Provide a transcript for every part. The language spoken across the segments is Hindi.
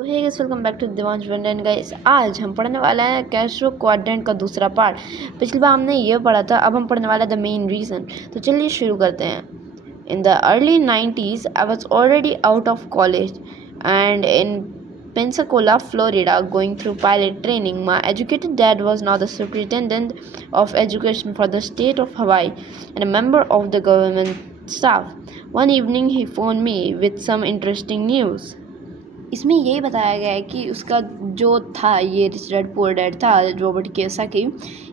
Hey guys, welcome back to Divansh Vandan. Guys, आज हम पढ़ने वाला है कैस्ट्रो क्वाड्रेंट का दूसरा पार्ट। पिछली बार हमने ये पढ़ा था, अब हम पढ़ने वाला है द मेन रीज़न। तो चलिए शुरू करते हैं। In the early 90s, I was already out of college and in Pensacola, Florida, going through pilot training. My educated dad was now the superintendent of education for the state of Hawaii and a member of the government staff. One evening, he phoned me with some interesting news. इसमें यही बताया गया है कि उसका जो था, ये रिच डैड पुअर डैड था, रॉबर्ट कियोसाकी,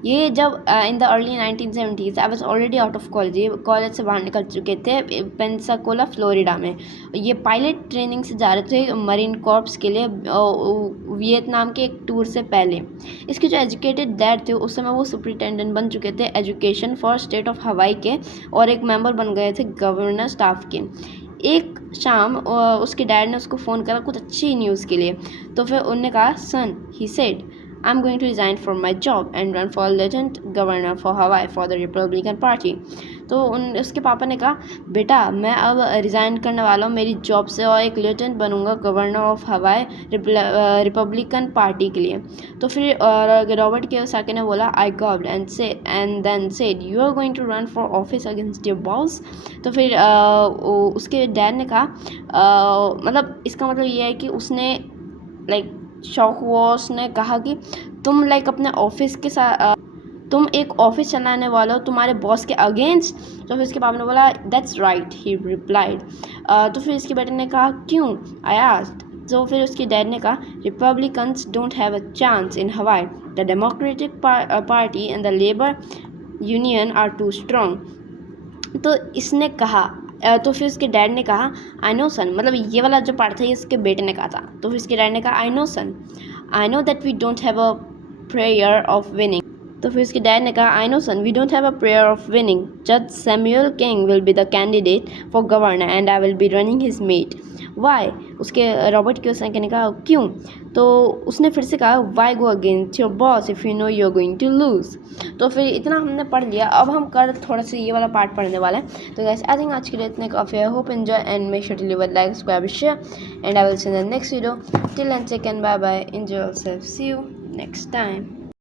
ये जब in the early 1970s I was already out of college, ये कॉलेज से बाहर निकल चुके थे पेंसाकोला फ्लोरिडा में। ये पायलट ट्रेनिंग से जा रहे थे मरीन कॉर्प्स के लिए वियतनाम के एक टूर से पहले। इसके जो एजुकेटेड डैड थे उस समय वो सुपरिटेंडेंट बन चुके थे एजुकेशन फॉर स्टेट ऑफ हवाई के, और एक मेंबर बन गए थे गवर्नर स्टाफ के। एक शाम उसके डैड ने उसको फ़ोन करा कुछ अच्छी न्यूज़ के लिए। तो फिर उन्होंने कहा, son, he said, I am going to resign from my job and run for legend governor for Hawaii for the Republican Party. तो उसके पापा ने कहा, बेटा मैं अब रिज़ाइन करने वाला हूँ मेरी जॉब से और एक लेजेंड बनूंगा governor of Hawaii Republican Party के लिए। तो फिर रॉबर्ट कियोसाकी ने बोला, I gobbed and then said, you are going to run for office against your boss. तो फिर उसके डैड ने कहा, मतलब इसका मतलब ये है कि उसने शौक हुआ, उसने कहा कि तुम अपने ऑफिस के साथ तुम एक ऑफिस चलाने वाले हो तुम्हारे बॉस के अगेंस्ट। तो फिर इसके पापा ने बोला, दैट्स राइट, ही रिप्लाइड। तो फिर इसके बेटे ने कहा, क्यों, आई आस्क्ड। तो फिर उसके डैड ने कहा, Republicans don't have a chance in Hawaii, the Democratic Party and the labour union are too strong. तो इसने कहा, तो फिर उसके डैड ने कहा, आई नो सन, मतलब ये वाला जो पार्ट था ये इसके बेटे ने कहा था। तो फिर इसके डैड ने कहा, I know son, I know that we don't have a prayer of winning. तो फिर उसके डैड ने कहा, I know son, we don't have a prayer of winning, जज Samuel King will be the candidate for governor and I will be running his mate. Why? उसके रॉबर्ट कियोसाकी ने कहा, क्यों? तो उसने फिर से कहा, why go against your boss if you know you are going to lose. तो फिर इतना हमने पढ़ लिया, अब हम थोड़ा सा ये वाला पार्ट पढ़ने वाला है। तो गाइस, आई थिंक आज के लिए इतने काफ़ी है। Hope enjoy and make sure to leave a like, subscribe, share and I will see in the next video. Till then take and bye bye, enjoy yourself, see you next time.